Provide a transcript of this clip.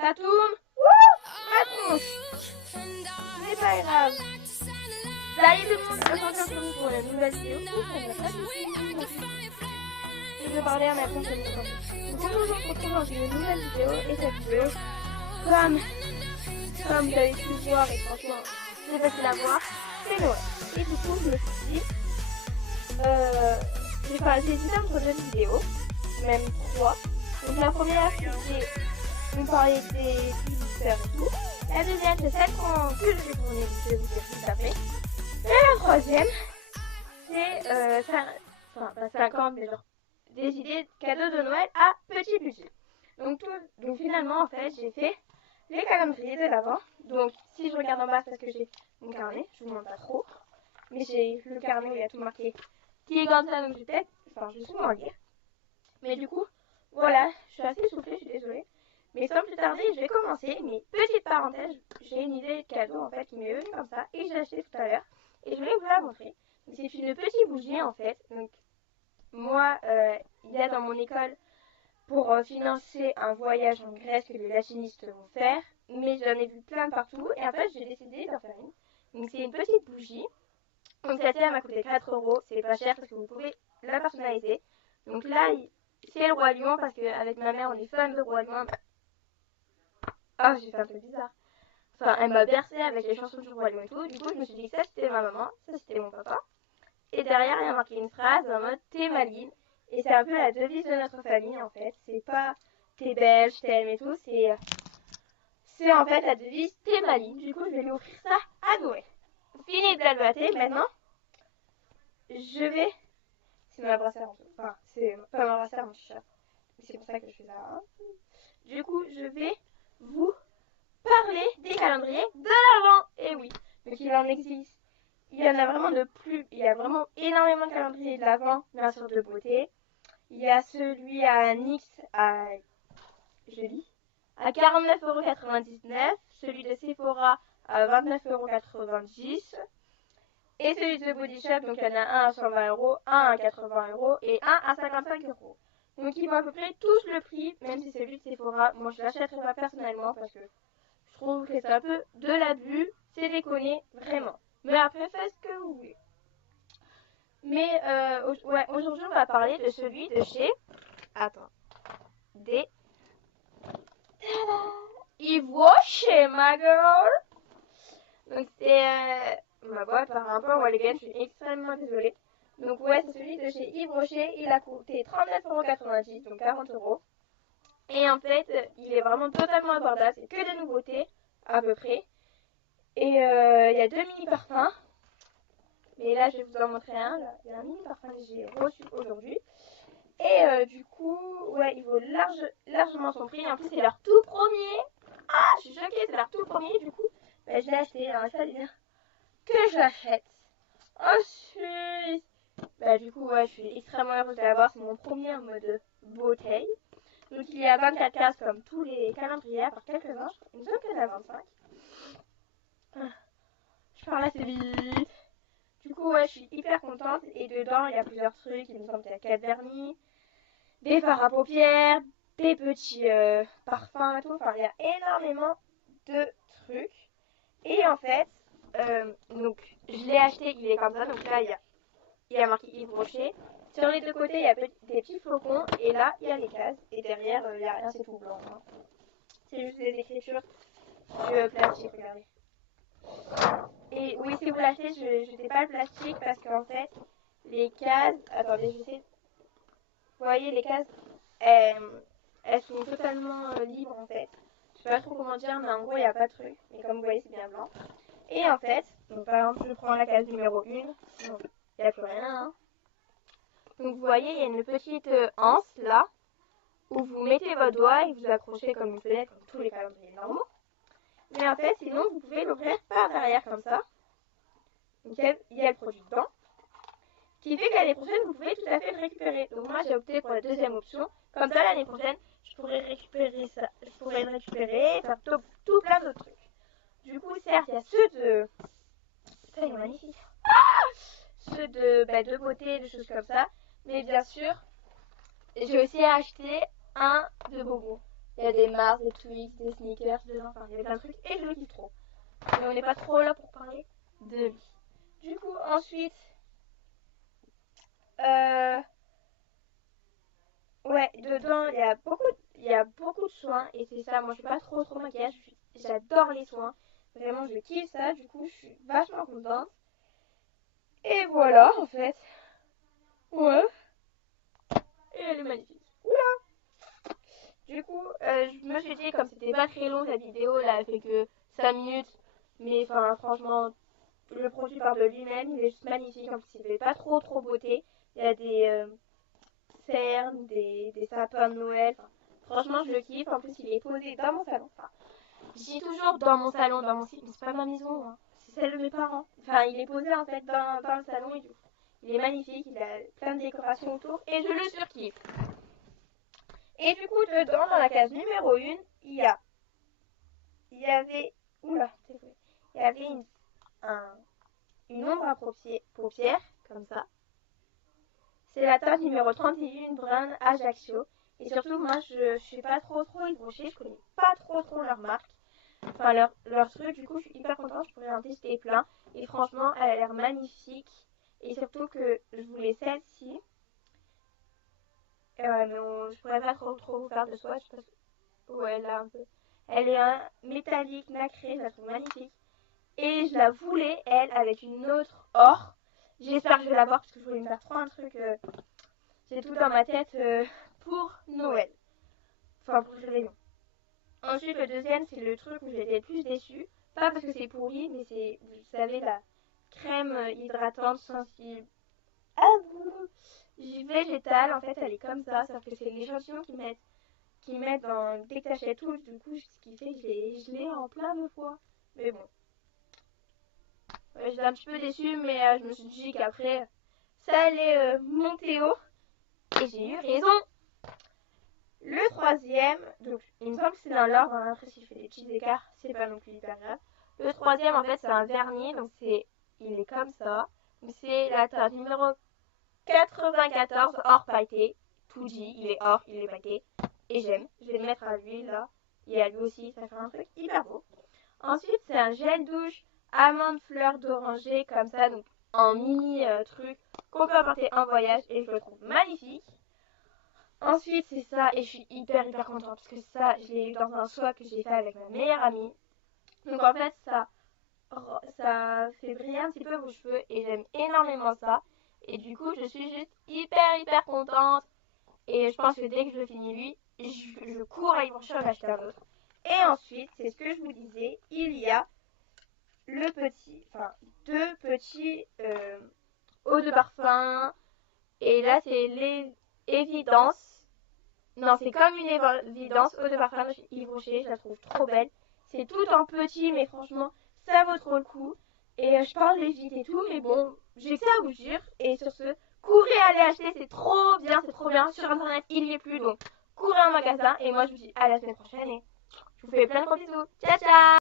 Ça tourne. Wouh, ma tronche. C'est pas grave. Salut tout le monde, aujourd'hui pour la nouvelle vidéo. Je vais parler à ma console. Donc aujourd'hui, on se retrouve dans une nouvelle vidéo. Et cette vidéo, comme vous avez pu le voir, et franchement, c'est facile à voir, c'est Noël. Et du coup, je me suis dit, j'ai hésité entre deux vidéos, même trois. Donc la première, c'était vous parler des visiteurs et tout. La deuxième, c'est celle que je vais tourner, je vais vous dire tout après. Et la troisième, c'est 50, mais genre des idées de cadeaux de Noël à petit budget. Donc finalement, en fait, j'ai fait les calendriers de l'avant. Donc si je regarde en bas, c'est parce que j'ai mon carnet, je vous montre pas trop. Mais j'ai le carnet où il y a tout marqué qui est comme ça, donc je vais souvent lire. Mais du coup, voilà, je suis assez essoufflée, je suis désolée. Mais sans plus tarder, je vais commencer. Mais petite parenthèse, j'ai une idée de cadeau en fait qui m'est venue comme ça et que j'ai acheté tout à l'heure. Et je voulais vous la montrer. C'est une petite bougie en fait. Donc moi, il y a dans mon école pour financer un voyage en Grèce que les lachinistes vont faire. Mais j'en ai vu plein de partout. Et en fait, j'ai décidé d'en faire une. Donc c'est une petite bougie. Donc celle-ci, elle m'a coûté 4 €. C'est pas cher parce que vous pouvez la personnaliser. Donc là, c'est le Roi Lion parce qu'avec ma mère, on est fan de Roi Lion. Ah, j'ai fait un truc bizarre. Enfin, elle m'a bercé avec les chansons du Roi Lion et tout. Du coup, je me suis dit que ça, c'était ma maman, ça, c'était mon papa. Et derrière, il y a marqué une phrase en mode « T'es maline ». Et c'est un peu la devise de notre famille, en fait. C'est pas « T'es belle, je t'aime » et tout. C'est en fait la devise « T'es maline ». Du coup, je vais lui offrir ça à Noël. Fini de blablater. Maintenant, je vais... C'est ma brassière en tout. Enfin, c'est pas ma brassière, mon t-shirt. C'est pour ça que je fais ça. Hein. Du coup, je vais vous parler des calendriers de l'Avent. Et oui, donc il en existe. Il y en a vraiment il y a vraiment énormément de calendriers de l'Avent, bien sûr de beauté. Il y a celui à Nix à 49,99 €, celui de Sephora à 29,90 €. Et celui de Body Shop, donc il y en a un à 120 €, un à 80 € et un à 55 €. Donc ils vont à peu près tous le prix, même si celui de Sephora, moi je l'achèterai pas personnellement parce que je trouve que c'est un peu de l'abus, c'est déconné, vraiment. Mais après, faites ce que vous voulez. Mais aujourd'hui, on va parler de celui de chez... Attends. Yves Rocher, ma girl. Donc c'est... ma voix part un peu en Walligan, je suis extrêmement désolée. Donc ouais, c'est celui de chez Yves Rocher. Il a coûté 39,90 €, donc 40 €. Et en fait, il est vraiment totalement abordable. C'est que des nouveautés, à peu près. Et il y a 2 mini parfums. Mais là, je vais vous en montrer un. Là. Il y a un mini parfum que j'ai reçu aujourd'hui. Et du coup, ouais, il vaut largement son prix. En plus, c'est leur tout premier. Ah, je suis choquée, c'est leur tout premier. Du coup, bah, je l'ai acheté. Alors, ça veut dire que je l'achète. Ensuite, bah, du coup, ouais, je suis extrêmement heureuse de l'avoir. C'est mon premier en mode beauté. Donc, il y a 24 cases comme tous les calendriers, par quelques-uns. Il me semble qu'il y en a 25. Je parle assez vite. Du coup, ouais, je suis hyper contente. Et dedans, il y a plusieurs trucs. Il me semble qu'il y a 4 vernis, des fards à paupières, des petits parfums et tout. Enfin, il y a énormément de trucs. Et en fait, donc, je l'ai acheté, il est comme ça. Donc là, il y a marqué Yves Rocher. Sur les deux côtés, il y a des petits flocons. Et là, il y a les cases. Et derrière, il n'y a rien, c'est tout blanc. Hein. C'est juste des écritures du plastique, regardez. Et oui, si vous l'achetez, je jetez pas le plastique parce qu'en fait, les cases... Attendez, je sais... Vous voyez, les cases, elles sont totalement libres en fait. Je sais pas trop comment dire, mais en gros, il n'y a pas de truc. Mais comme vous voyez, c'est bien blanc. Et en fait, donc par exemple, je prends la case numéro 1. Donc, il n'y a plus rien. Hein. Donc vous voyez, il y a une petite anse là, où vous mettez votre doigt et vous accrochez comme une fenêtre, comme tous les calendriers normaux. Mais en fait, sinon, vous pouvez l'ouvrir par derrière comme ça. Donc il y a le produit dedans. Ce qui fait que l'année prochaine, vous pouvez tout à fait le récupérer. Donc moi, j'ai opté pour la deuxième option. Comme ça, l'année prochaine, je pourrais récupérer ça. Je pourrais le récupérer et faire tout plein d'autres trucs. Du coup, certes, il y a ceux de... Putain, il est magnifique. Ceux de beauté, des choses comme ça. Mais bien sûr, j'ai aussi acheté un de bobo. Il y a des Mars, des Twix, des sneakers, enfin il y a plein de trucs et je le kiffe trop. Mais on n'est pas trop là pour parler de lui. Du coup, ensuite, ouais, dedans il y a beaucoup de soins et c'est ça. Moi, je suis pas trop maquillage. J'adore les soins. Vraiment, je kiffe ça. Du coup, je suis vachement contente. Et voilà, en fait. Ouais. Et elle est magnifique. Oula. Du coup, je me suis dit, comme c'était pas très long la vidéo, là, elle fait que 5 minutes. Mais enfin, franchement, le produit part de lui-même. Il est juste magnifique. En plus, il fait pas trop beauté. Il y a des cernes, des sapins de Noël. Enfin, franchement, je le kiffe. En plus, il est posé dans mon salon. Enfin, je dis toujours dans mon salon, dans mon site, mais c'est pas ma maison. Hein. C'est celle de mes parents. Enfin, il est posé en fait dans le salon et tout. Il est magnifique. Il a plein de décorations autour et je le surkiffe. Et du coup, dedans, dans la case numéro 1, il y avait, oula, il y avait une ombre à paupières, comme ça. C'est la teinte numéro 31 Brun Ajaccio. Et surtout, moi, je suis pas trop Yves Rocher, je connais pas trop leur marque. Enfin, leur truc, du coup, je suis hyper contente, je pourrais en tester plein. Et franchement, elle a l'air magnifique. Et surtout que je voulais celle-ci. Mais je pourrais pas trop vous faire de swatch parce que, ouais, là, un peu. Elle est un métallique nacré, je la trouve magnifique. Et je la voulais, elle, avec une autre or. J'espère que je vais l'avoir parce que je voulais me faire trop un truc. J'ai tout dans ma tête pour Noël. Enfin, pour le réveillon. Ensuite, le deuxième, c'est le truc où j'étais le plus déçue. Pas parce que c'est pourri, mais c'est, vous savez, la crème hydratante sensible. Ah, végétale, en fait, elle est comme ça. Sauf que c'est l'échantillon qu'ils mettent dans, dès que t'achètes tout. Du coup, ce qui fait que je l'ai en plein de fois. Mais bon. J'étais un petit peu déçue, mais je me suis dit qu'après, ça allait monter haut. Et j'ai eu raison. Le troisième, donc il me semble que c'est dans l'ordre, hein, après si je fais des petits écarts, c'est pas non plus hyper grave. Le troisième, en fait, c'est un vernis, donc il est comme ça. C'est la teinte numéro 94, or pailleté. Tout dit, il est or, il est pailleté. Et j'aime. Je vais le mettre à lui, là. Et à lui aussi, ça fait un truc hyper beau. Ensuite, c'est un gel douche amande fleur d'oranger, comme ça, donc en mini truc qu'on peut apporter en voyage. Et je le trouve magnifique. Ensuite, c'est ça, et je suis hyper contente parce que ça, je l'ai eu dans un swap que j'ai fait avec ma meilleure amie. Donc en fait, ça fait briller un petit peu vos cheveux et j'aime énormément ça. Et du coup, je suis juste hyper contente. Et je pense que dès que je finis lui, je cours à Yves en acheter un autre. Et ensuite, c'est ce que je vous disais, il y a deux petits eaux de parfum. Et là, c'est les évidences. Non, c'est comme une évidence, eau de parfum de chez Yves Rocher, je la trouve trop belle. C'est tout en petit, mais franchement, ça vaut trop le coup. Et je parle les vite et tout, mais bon, j'ai que ça à vous dire. Et sur ce, courez aller acheter, c'est trop bien. Sur internet, il n'y est plus, donc courez en magasin. Et moi, je vous dis à la semaine prochaine et je vous fais plein de gros bisous. Ciao